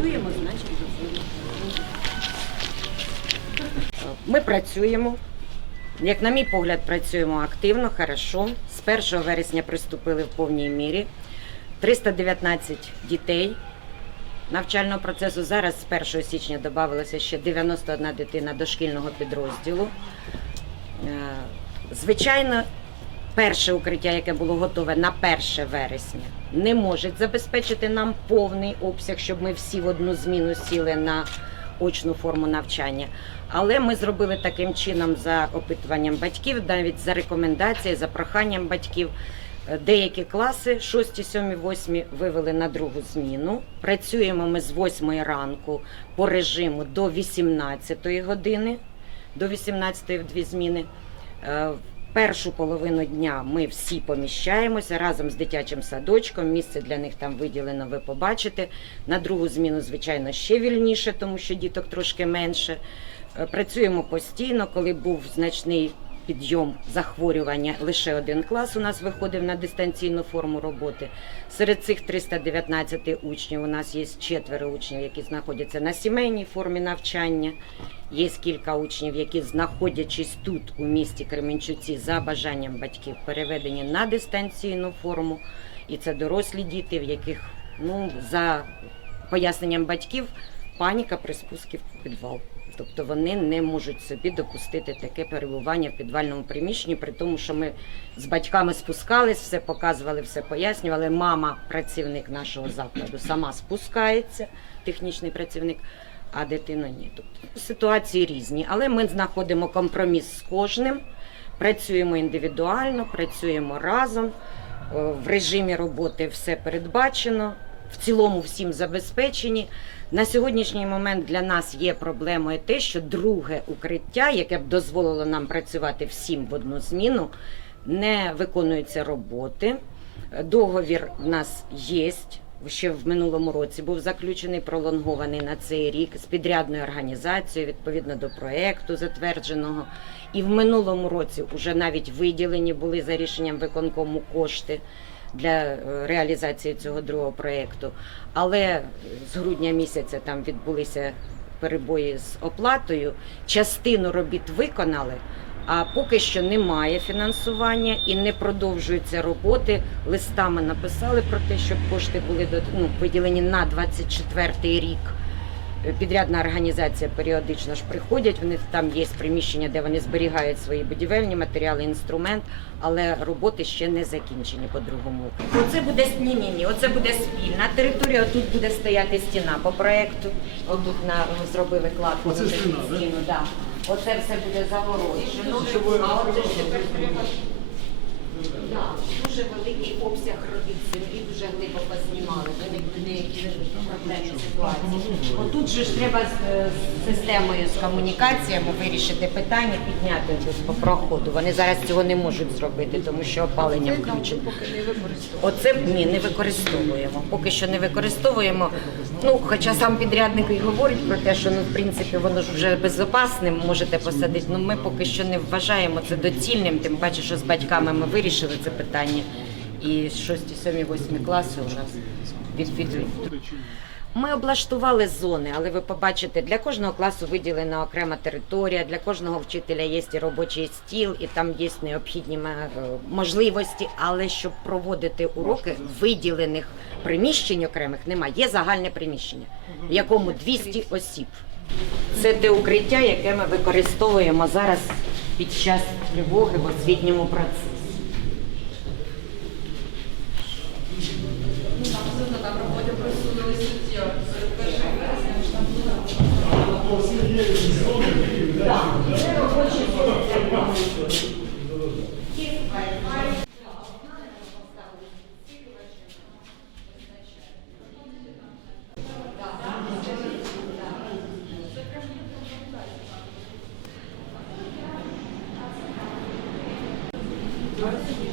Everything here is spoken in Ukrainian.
працюємо, значить. Ми працюємо. Як на мій погляд, працюємо активно, хорошо. З 1 вересня приступили в повній мірі. 319 дітей навчального процесу. Зараз з 1 січня додавалося ще 91 дитина дошкільного підрозділу. Е, Звичайно, перше укриття, яке було готове на 1 вересня, не може забезпечити нам повний обсяг, щоб ми всі в одну зміну сіли на очну форму навчання. Але ми зробили таким чином за опитуванням батьків, навіть за рекомендацією, за проханням батьків. Е, Деякі класи 6, 7, 8 вивели на другу зміну. Працюємо ми з 8 ранку по режиму до 18 години, до 18 в дві зміни. Першу половину дня ми всі поміщаємося разом з дитячим садочком. Місце для них там виділено, ви побачите. На другу зміну, звичайно, ще вільніше, тому що діток трошки менше. Е, Працюємо постійно, коли був значний підйом захворювання, лише один клас у нас виходив на дистанційну форму роботи. Серед цих 319 учнів у нас є четверо учнів, які знаходяться на сімейній формі навчання. Є кілька учнів, які, знаходячись тут, у місті Кременчуці, за бажанням батьків, переведені на дистанційну форму. І це дорослі діти, в яких, ну, за поясненням батьків, паніка при спуску в підвал. Тобто вони не можуть собі допустити таке перебування в підвальному приміщенні, при тому, що ми з батьками спускались, все показували, все пояснювали. Мама, працівник нашого закладу, сама спускається, технічний працівник, а дитина ні. Тобто ситуації різні, але ми знаходимо компроміс з кожним, працюємо індивідуально, працюємо разом. Е, В режимі роботи все передбачено, в цілому всім забезпечені. На сьогоднішній момент для нас є проблемою те, що друге укриття, яке б дозволило нам працювати всім в одну зміну, не виконуються роботи. Договір в нас є. Ще в минулому році був заключений, пролонгований на цей рік з підрядною організацією відповідно до проекту затвердженого. І в минулому році вже навіть виділені були за рішенням виконкому кошти для е, реалізації цього другого проекту. Але з грудня місяця там відбулися перебої з оплатою. Частину робіт виконали. А поки що немає фінансування і не продовжуються роботи. Листами написали про те, щоб кошти були ну, виділені на 24 рік. Е, Підрядна організація періодично ж приходять. Вони там є приміщення, де вони зберігають свої будівельні матеріали, інструмент, але роботи ще не закінчені по другому. Оце буде ні, ні, ні. Оце буде спільна територія. Тут буде стояти стіна по проекту. Отут на зробили кладку. Оце на стіна, стіну, да. Оце все буде загороджено. А оце ще треба. Дуже великий обсяг робіт землі, дуже глибоко знімали. Виникли деякі проблемні ситуації. Отут же ж треба з, е, системою з комунікаціями вирішити питання, підняти тут по проходу. Вони зараз цього не можуть зробити, тому що опалення включено. Оце ні, не використовуємо. Поки що не використовуємо. Ну, хоча сам підрядник і говорить про те, що ну в принципі воно ж вже безопасним можете посадити. Ну ми поки що не вважаємо це доцільним, тим паче, що з батьками ми вирішили це питання. І 6, 7, 8 класи у нас відвідують. Ми облаштували зони, але ви побачите, для кожного класу виділена окрема територія, для кожного вчителя є і робочий стіл, і там є необхідні е, можливості. Але щоб проводити уроки, виділених приміщень окремих немає. Є загальне приміщення, в якому 200 осіб. Це те укриття, яке ми використовуємо зараз під час тривоги в освітньому процесі. Спасибо.